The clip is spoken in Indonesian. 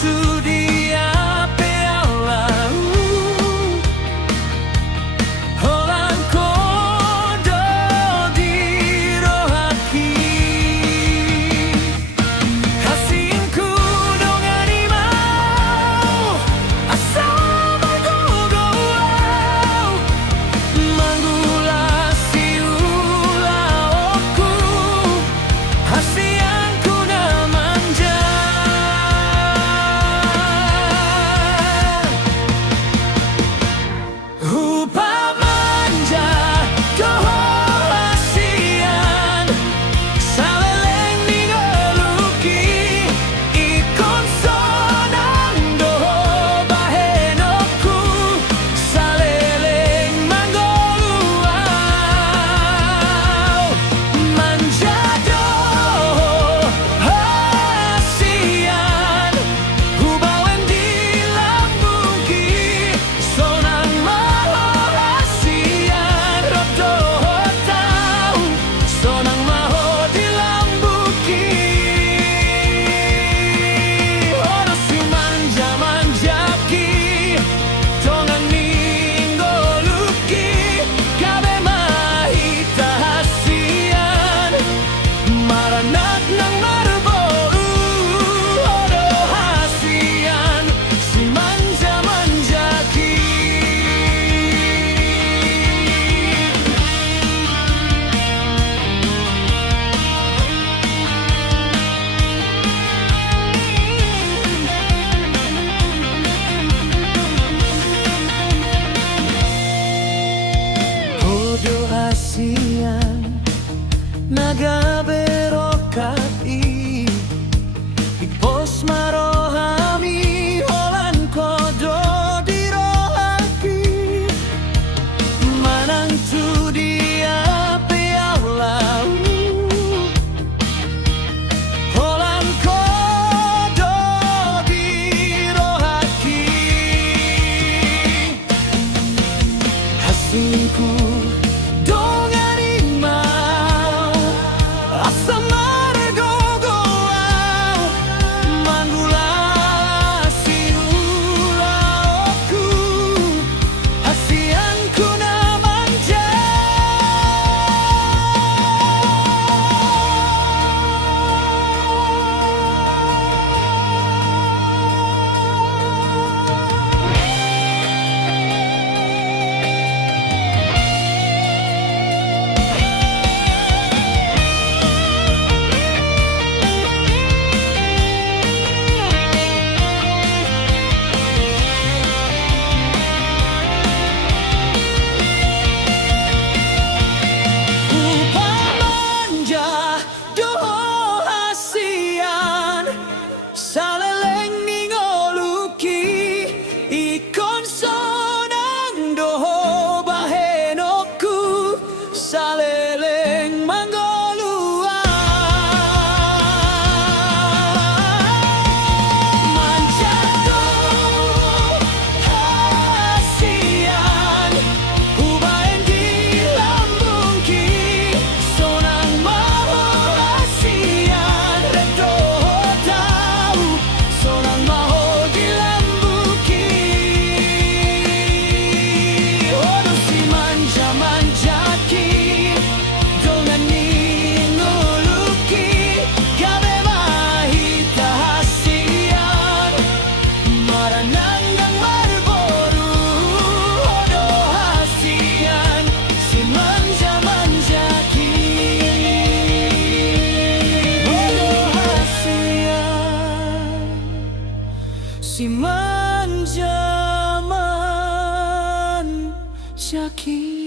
tu dia peala Holan kodo dirohaki Hasinku dong animau Asal bergogoau Manggulasi ulaoku Hasianku na manja Hupa manja doho hasian Saleleng ningoluki Ikon sonang doho bahenoku Saleleng manggoluau Manja doho hasian Hubawen di lambungki Sonang maho hasian Rob doho tau Sonang maho di lambungki Oro si manja-manjaki Tongan ninggoluki Kabe mahita hasian Maranak nang marboru Oro hasian Si manja-manjaki Odo hasian Naga berokai Ipos marohami Holan kodo dirohaki Manang tu dia pealau Holan kodo dirohaki Hasinku dong animau Asa margogoau Manggulasi ulaoku Hasianku na manja Hupa manja doho hasian Saleleng ningoluki Ikon sonang doho bahenoku Saleleng manggoluau Manja doho hasian Hubaen di lambungki Sonang maho hasian Rek doho tau Sonang maho di lambungki Odo si manja-manjaki Dongan ningoluki Kabe mahita hasian Marananggang marboru Odo hasian Si manja-manjaki Odo hasian Si manja-manjaki